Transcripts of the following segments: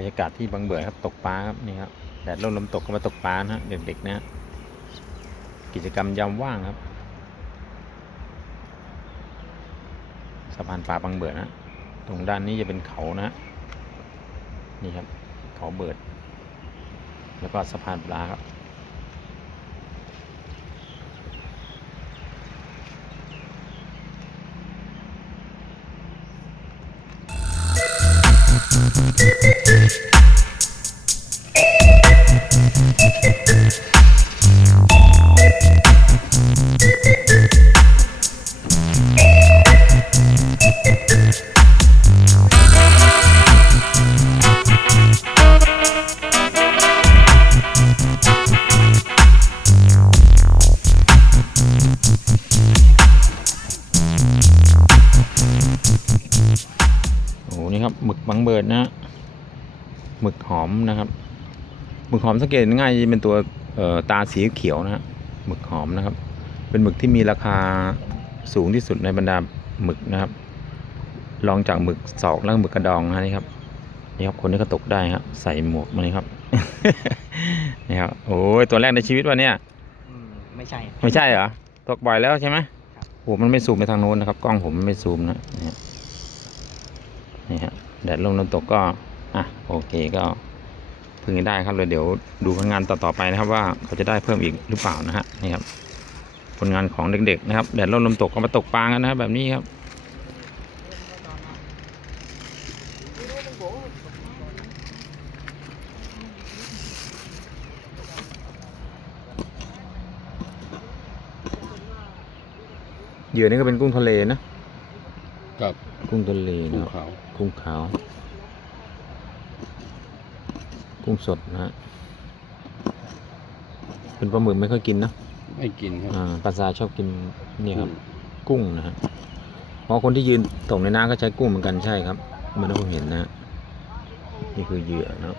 รรยากาศที่บางเบื่อครับตกปลาครับนี่ครับแดดร่มลมตกก็มาตกปลานะฮะเด็กๆนะกิจกรรมยามว่างครับสะพานปลาบางเบื่อนะตรงด้านนี้จะเป็นเขานะนี่ครับเขาเบิด แล้วก็สะพานปลาครับโอ้ ครับหมึกบางเบิดนะฮะหมึกหอมนะครับหมึกหอมสังเกตง่ายจะเป็นตัวเอ่อตาสีเขียวนะฮะหมึกหอมนะครับ เป็นหมึกที่มีราคาสูงที่สุดในบรรดาหมึกนะครับรองจากหมึกสอกแล้วก็หมึกกระดองนะนี่ครับนี่ครับคนนี้ก็ตกได้ครับใส่หมวกมานี่ครับนี่ครับโอ้ยตัวแรกในชีวิตวันเนี้ยอืมไม่ใช่ ไม่ใช่เหรอตกบ่อยแล้วใช่ไหมครับโอ้มันไม่ซูมไปทางโน้นนะครับ กล้องผมมันไม่ซูมนะนี่ฮะนี่ฮะแดดลมลมตกก็อะโอเคก็พึ่งได้ครับเลยเดี๋ยวดูผลงานต่อๆไปนะครับว่าเขาจะได้เพิ่มอีกหรือเปล่านะฮะนี่ครับผลงานของเด็กๆนะครับแดดลมลมตกก็มาตกปลากันนะครับแบบนี้ครับเหยื่อนี่ก็เป็นกุ้งทะเลนะ กับกุ้งทะเลภูนะครับเขากุ้งขาว กุ้งสดนะฮะเป็นปลาหมึกไม่ค่อยกินนะไม่กินครับอ่าปลาซาชอบกินนี่ครับ กุ้งนะฮะเพราะคนที่ยืนตกในน้ำก็ใช้กุ้งเหมือนกันใช่ครับเหมันที่ผมเห็นนะฮะนี่คือเหยื่อนะครับ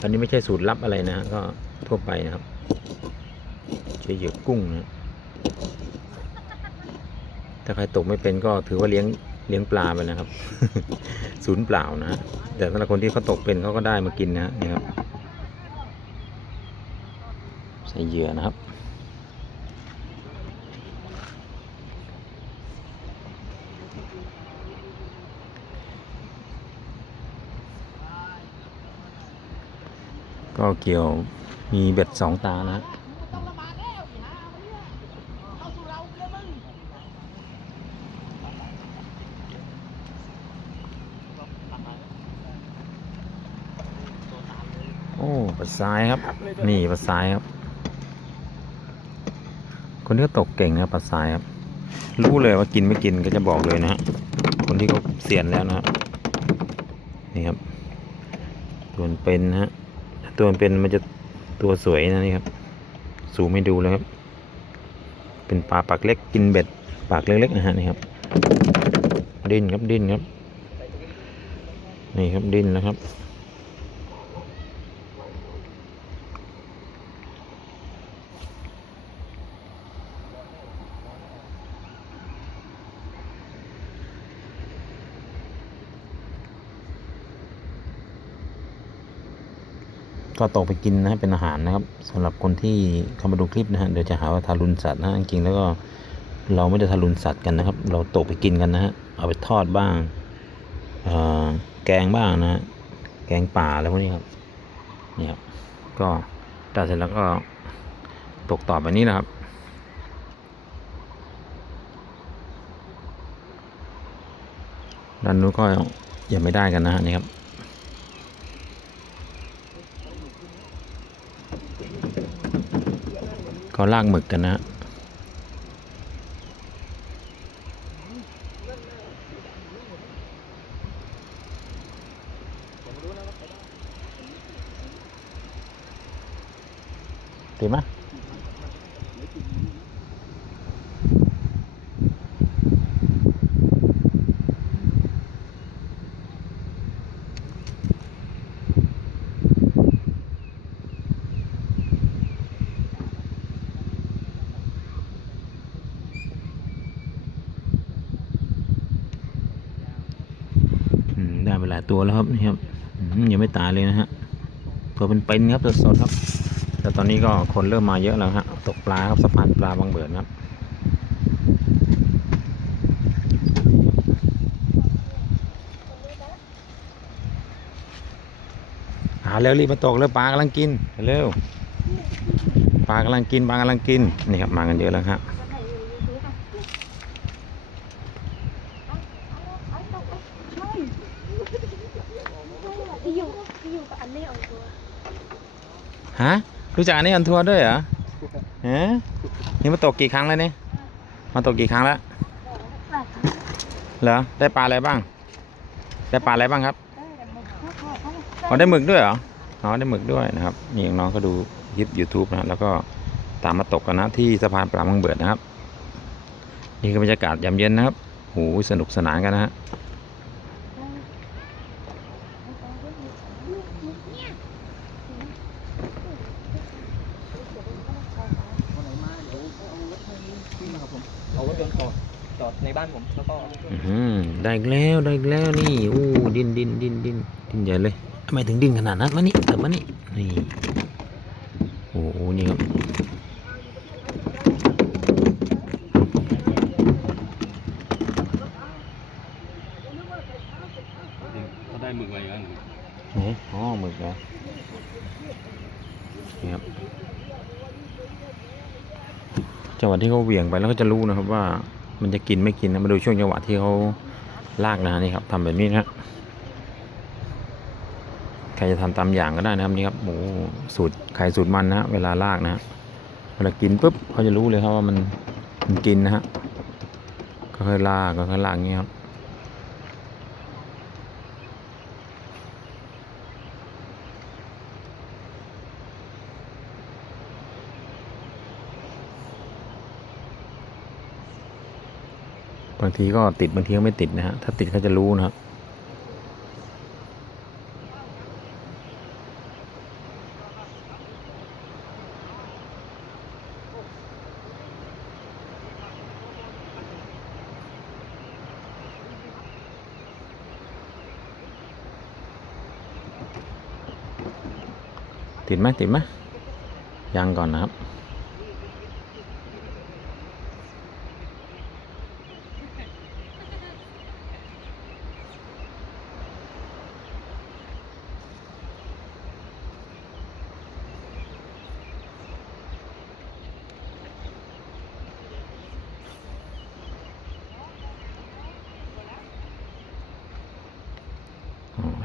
อันนี้ไม่ใช่สูตรลับอะไรนะฮะก็ทั่วไปนะครับใช้เหยื่อกุ้งนะถ้าใครตกไม่เป็นก็ถือว่าเลี้ยง เลี้ยงปลาไปนะครับ ศูนย์เปล่านะแต่สำหรับคนที่เขาตกเป็นเขาก็ได้มากินนะฮะนี่ครับใส่เหยื่อนะครับก็เกี่ยวมีเบ็ดสองตานะฮะ โอ้ ปลาทรายครับ นี่ปลาทรายครับ คนที่เขาตกเก่งนะปลาทรายครับ รู้เลยว่ากินไม่กินก็จะบอกเลยนะฮะ คนที่เขาเสียนแล้วนะครับนี่ครับ ตัวมันเป็นนะฮะ ตัวมันเป็นมันจะตัวสวยนะนี่ครับ สูงไม่ดูเลยครับ เป็นปลาปากเล็กกินเบ็ดปากเล็กๆนะฮะนี่ครับ ดิ้นครับดิ้นครับ นี่ครับดิ้นนะครับ ก็ตกไปกินนะเป็นอาหารนะครับสำหรับคนที่เข้ามาดูคลิปนะฮะเดี๋ยวจะหาว่าทารุณสัตว์นะจริงๆแล้วก็เราไม่ได้ทารุณสัตว์กันนะครับ เราตกไปกินกันนะฮะเอาไปทอดบ้างแกงบ้างนะแกงป่าอะไรพวกนี้ครับเนี่ยครับก็ตัดเสร็จแล้วก็ตกต่อแบบนี้นะครับด้านนู้นก็ยังไม่ได้กันนะฮะนี่ครับ็ลากหมึกกันนะฮะดีไหมอืม ไปหลายตัวแล้วครับนี่ครับยังไม่ตายเลยนะฮะตัวเป็นเป็นครับสดๆครับ แต่ตอนนี้ก็คนเริ่มมาเยอะแล้วฮะตกปลาครับสะพานปลาบางเบิดครับหาเร็วรีบมาตกเร็วปลากำลังกินเร็วปลากำลังกินปลากำลังกินนี่ครับมากันเยอะแล้วครับ ที่อยู่ที่อยู่กับอันนี้เอาตัว ฮะรู้จักอันนี้อันทัวร์ด้วยเหรอฮะนี่มาตกกี่ครั้งแล้วเนี่ยมาตกกี่ครั้งแล้วแบบเหรอได้ปลาอะไรบ้าง ได้ปลาอะไรบ้างครับได้แต่หมดเขาเขาเขาอ๋อได้หมึกด้วยเหรออ๋อได้หมึกด้วยนะครับนี่น้องก็ดูยิป YouTube นะแล้วก็ตามมาตกกันนะที่สะพานปลาบางเบิดนะครับ นี่คือบรรยากาศยามเย็นนะครับโหสนุกสนานกันนะฮะ วันไหนมาเดี๋ยวเอารถให้พี่มาครับผม เอารถยนต์จอดจอดในบ้านผม แล้วก็เอารถยนต์ อื้อหือ ได้อีกแล้วได้อีกแล้วนี่อู้ดินดินดินดินดินใหญ่เลยทำไมถึงดินขนาดนั้นวะนี่เติมมานี่นี่โอ้โหนี่ครับเขาได้หมึกมาอีกแล้วหนึ่งไหนอ๋อหมึกเหรอนี่ครับจังหวะที่เขาเหวี่ยงไปแล้วก็จะรู้นะครับว่า มันจะกินไม่กินนะมาดูช่วงจังหวะที่เขาลากนะนี่ครับทำแบบนี้นะฮะใครจะทำตามอย่างก็ได้นะครับนี่ครับหมูสูตรไข่สูตรมันนะเวลาลากนะเวลากินปุ๊บเขาจะรู้เลยครับว่ามันมันกินนะฮะก็ค่อยๆลากก็ค่อยๆลากอย่างเงี้ยครับ บางทีก็ติดบางทีก็ไม่ติดนะฮะ ถ้าติดเขาจะรู้นะครับติดไหมติดไหมยังก่อนนะครับ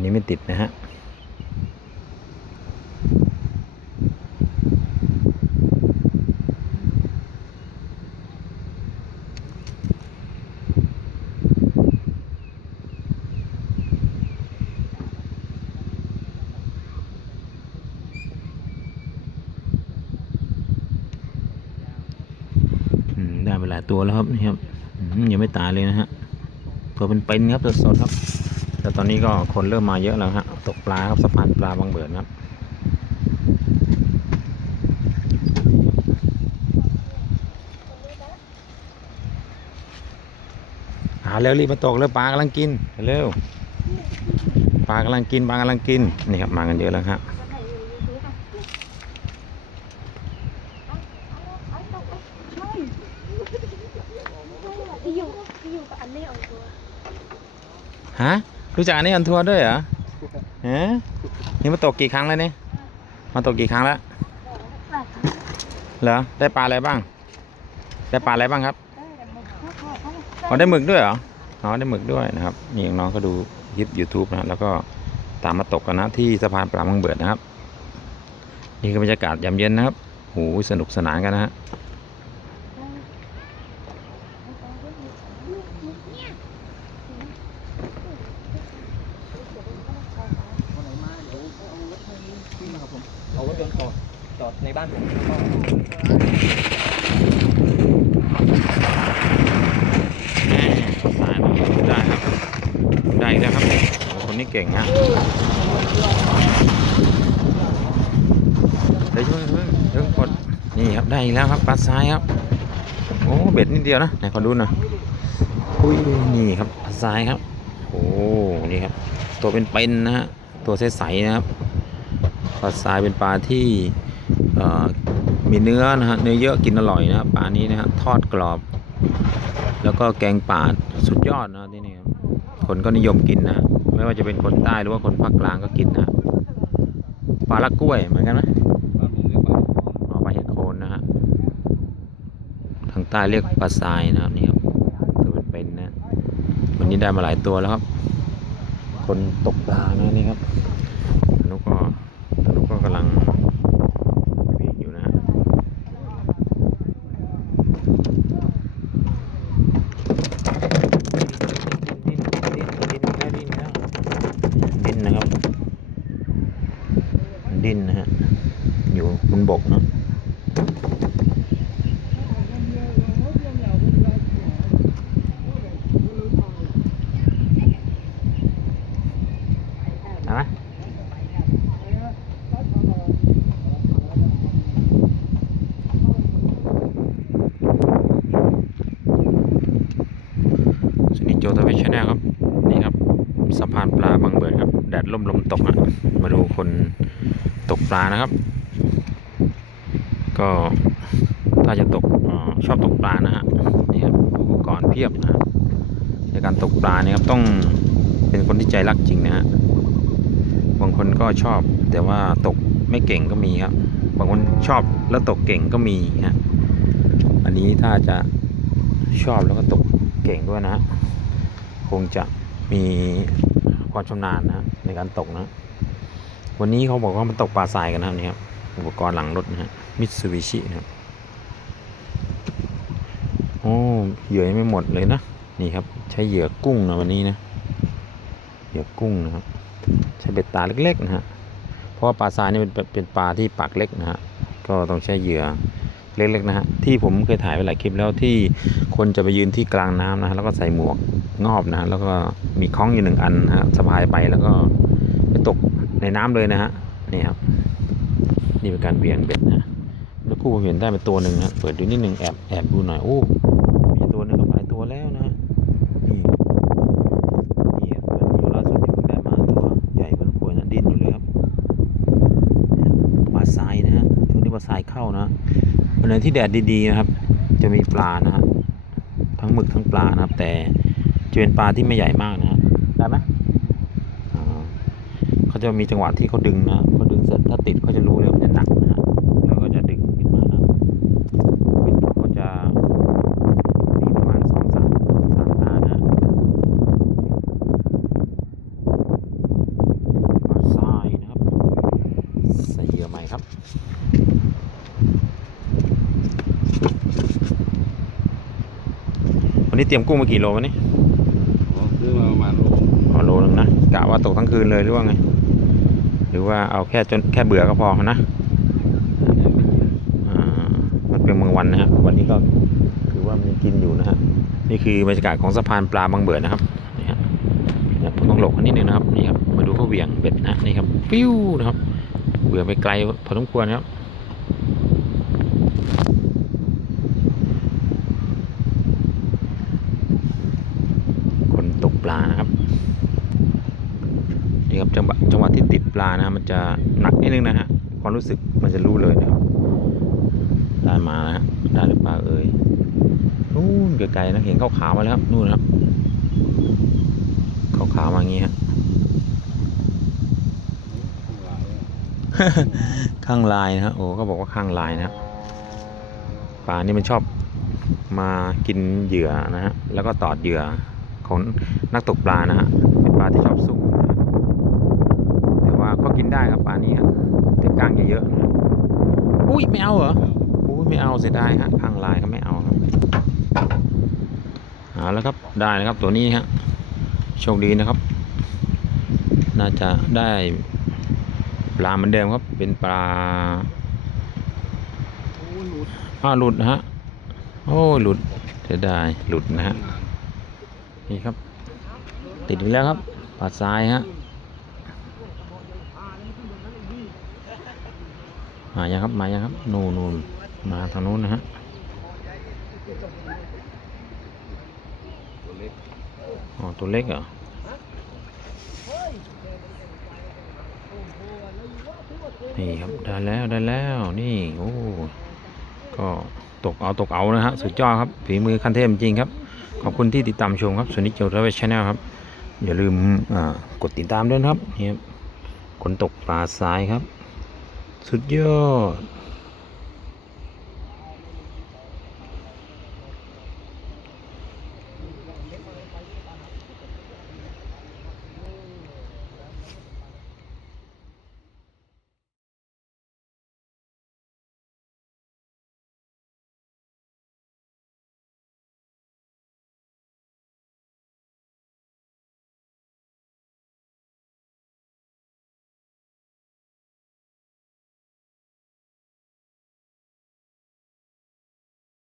นนี้ไม่ติดนะฮะได้ไปหลายตัวแล้วครับนี่ครับยังไม่ตายเลยนะฮะตัวเป็นเป็นครับสดๆครับ แต่ตอนนี้ก็คนเริ่มมาเยอะแล้วฮะตกปลาครับสะพานปลาบางเบิดครับหาเร็วรีบมาตกเร็วปลากำลังกินเร็วปลากำลังกินปลากำลังกินนี่ครับมากันเยอะแล้วครับฮะ รู้จักอันนี้อันทัวร์ด้วยเหรอฮะนี่มาตกกี่ครั้งแล้วเนี่ยมาตกกี่ครั้งแล้วแบบเหรอ ได้ปลาอะไรบ้าง ได้ปลาอะไรบ้างครับได้แต่หมดเขาเขาเขาอ๋อได้หมึกด้วยเหรอ อ๋อได้หมึกด้วยนะครับ นี่น้องก็ดูยิป YouTube นะ แล้วก็ตามมาตกกันนะที่สะพานปลาบางเบิดนะครับ นี่คือบรรยากาศยามเย็นนะครับโหสนุกสนานกันนะฮะ วันไหนมาเดี๋ยวเอารถให้พี่มาครับผม เอารถยนต์จอดจอด ในบ้านผมสายได้ครับ ได้แล้วครับคนนี้เก่งฮะเดี๋ยวช่วยเพิ่งเพิ่งกดนี่ครับได้แล้วครับปลาทรายครับ โอ้เบ็ดนิดเดียวนะไหนขอดูหน่อยอุ้ยนี่ครับปลาทรายครับ โอ้นี่ครับ ตัวเป็นๆนะฮะตัวใสๆนะครับปลาทรายเป็นปลาที่ มีเนื้อนะฮะเนื้อเยอะกินอร่อยนะครับปลานี้นะฮะทอดกรอบ แล้วก็แกงป่าสุดยอดนะที่นี่ครับคนก็นิยมกินนะไม่ว่าจะเป็นคนใต้หรือว่าคนภาคกลางก็กินนะปลาละกล้วยเหมือนกันนผมเรียกปลาอ๋อปเห็ดโคนนะฮะทางใต้เรียกปลาทรายนะครับนี่ครับตัวเป็นๆนะวันนี้ได้มาหลายตัวแล้วครับ คนตกปลานะนี่ครับนุก็นุก็กำลังอยู่นะฮะดิ้นดิ้นดิ้นดิ้นดิ้นแล้วดิ้นนะครับ ดิ้นนะฮะ อยู่บนบกเนอะเอาไหมสวัสดีโจทวิชแนลครับ นี่ครับสะพานปลาบางเบิดครับ แดดล่ มลมตกอะมาดูคนตกปลานะครับ ก็ถ้าจะตกอชอบตกปลานะฮะนี่ครับอุปกรณ์เพียบนะในการตกปลาเนี่ยครับต้องเป็นคนที่ใจรักจริงนะฮะบางคนก็ชอบแต่ว่าตกไม่เก่งก็มีครับบางคนชอบแล้วตกเก่งก็มีฮะอันนี้ถ้าจะชอบแล้วก็ตกเก่งด้วยนะ คงจะมี ความชำนาญนะฮะในการตกนะวันนี้เขาบอกว่ามันตกปลาทรายกันนะครับนี่ครับอุปกรณ์หลังรถนะฮะมิตซูบิชินะครับโอ้เหยื่อยังไม่หมดเลยนะนี่ครับ ใช้เหยื่อกุ้งนะวันนี้นะเหยื่อกุ้งนะครับใช้เบ็ดตาเล็กๆนะฮะเพราะว่าปลาทรายนี่เป็นเป็นปลาที่ปากเล็กนะฮะก็ต้องใช้เหยื่อ เล็กๆนะฮะที่ผมเคยถ่ายไปหลายคลิปแล้วที่คนจะไปยืนที่กลางน้ำนะฮะแล้วก็ใส่หมวกงอบนะฮะแล้วก็มีคล้องอยู่หนึ่งอันนะฮะสะพายไปแล้วก็ไปตกในน้ำเลยนะฮะนี่ครับนี่เป็นการเบี่ยงเบ็ดนะแล้วคู่ผมเห็นได้เป็นตัวหนึ่งนะเปิดดูนิดหนึ่งแอบแอบดูหน่อยโอ้มีตัวหนึ่งกับหลายตัวแล้วนะฮะนี่นี่ครับตัวล่าสุดที่เพิ่งได้มาตัวใหญ่พอสมควรนะดิ้นอยู่เลยครับเนี่ยปลาทรายนะฮะช่วงนี้ปลาทรายเข้านะวันไหน ที่แดดดีๆนะครับ จะมีปลานะฮะทั้งหมึกทั้งปลานะครับ แต่จะเป็นปลาที่ไม่ใหญ่มากนะฮะได้ไหมเขาจะมีจังหวะที่เขาดึงนะเขาดึงเสร็จถ้าติดเขาจะรู้เลยว่ามันจะหนักนะฮะแล้วก็จะดึงขึ้นมานะเบ็ดเขาก็จะมีประมาณสองสามสามตานะฮะปลาทรายนะครับ ใส่เหยื่อใหม่ครับ วั นนี้เตรียมกุ้งมากี่โลวะนี่ผมซื้อมาประมาณโลอ๋อโลนึงนะกะว่าตกทั้งคืนเลยหรือว่าไง หรือว่าเอาแค่จนแค่เบื่อก็พอนะอ่ามันเป็นเมืองวันนะฮะวันนี้ก็คือว่ามันยังกินอยู่นะฮะนี่คือบรรยากาศของสะพานปลาบางเบิดนะครับนี่ฮะเนี่ยผมต้องหลบเขานิดนึงนะครับนี่ครับมาดูเขาเหวี่ยงเบ็ดนะนี่ครับฟิวนะครับเหวี่ยงไปไกลพอสมควรนะครับคนตกปลานะครับ นี่ครับจังหวะจังหวะที่ติดปลานะมันจะหนักนิดนึงนะฮะความรู้สึกมันจะรู้เลยนะครับได้มานะฮะได้หรือเปล่าเอ่ยนู่นไกลๆนะเห็นขาวๆมาแล้วครับนู่นนะครับขาวๆมาอย่างงี้ฮะข้างลายนะฮะโอ้ก็บอกว่าข้างลายนะครับปลานี่มันชอบมากินเหยื่อนะฮะแล้วก็ตอดเหยื่อของนักตกปลานะฮะเป็นปลาที่ชอบสู้นะฮะแต่ว่า ก็กินได้ครับปลานี้ครับแต่กล้างเยอะๆนะอุ้ยไม่เอาเหรออุ้ยไม่เอาเสียดายฮะข้างลายก็ไม่เอาครับเอาแล้วครับได้แล้วครับตัวนี้ฮะโชคดีนะครับ น่าจะได้ปลาเหมือนเดิมครับ เป็นปลาอ้าวหลุดนะฮะโอ้ยหลุดเสียดายหลุดนะฮะนี่ครับ ติดอีกแล้วครับปลาทรายฮะ มายังครับมายังครับนูนนูนมาทางนู้นนะฮะอ๋อตัวเล็กเหรอนี่ครับได้แล้วได้แล้วนี่โอ้ก็ตกเอาตกเอานะฮะสุดยอดครับฝีมือขั้นเทพจริงครับ ขอบคุณที่ติดตามชมครับสนิทเจ้าเรเวชแนลครับ อย่าลืมกดติดตามด้วยครับนี่ครับคนตกปลาทรายครับ สุดยอด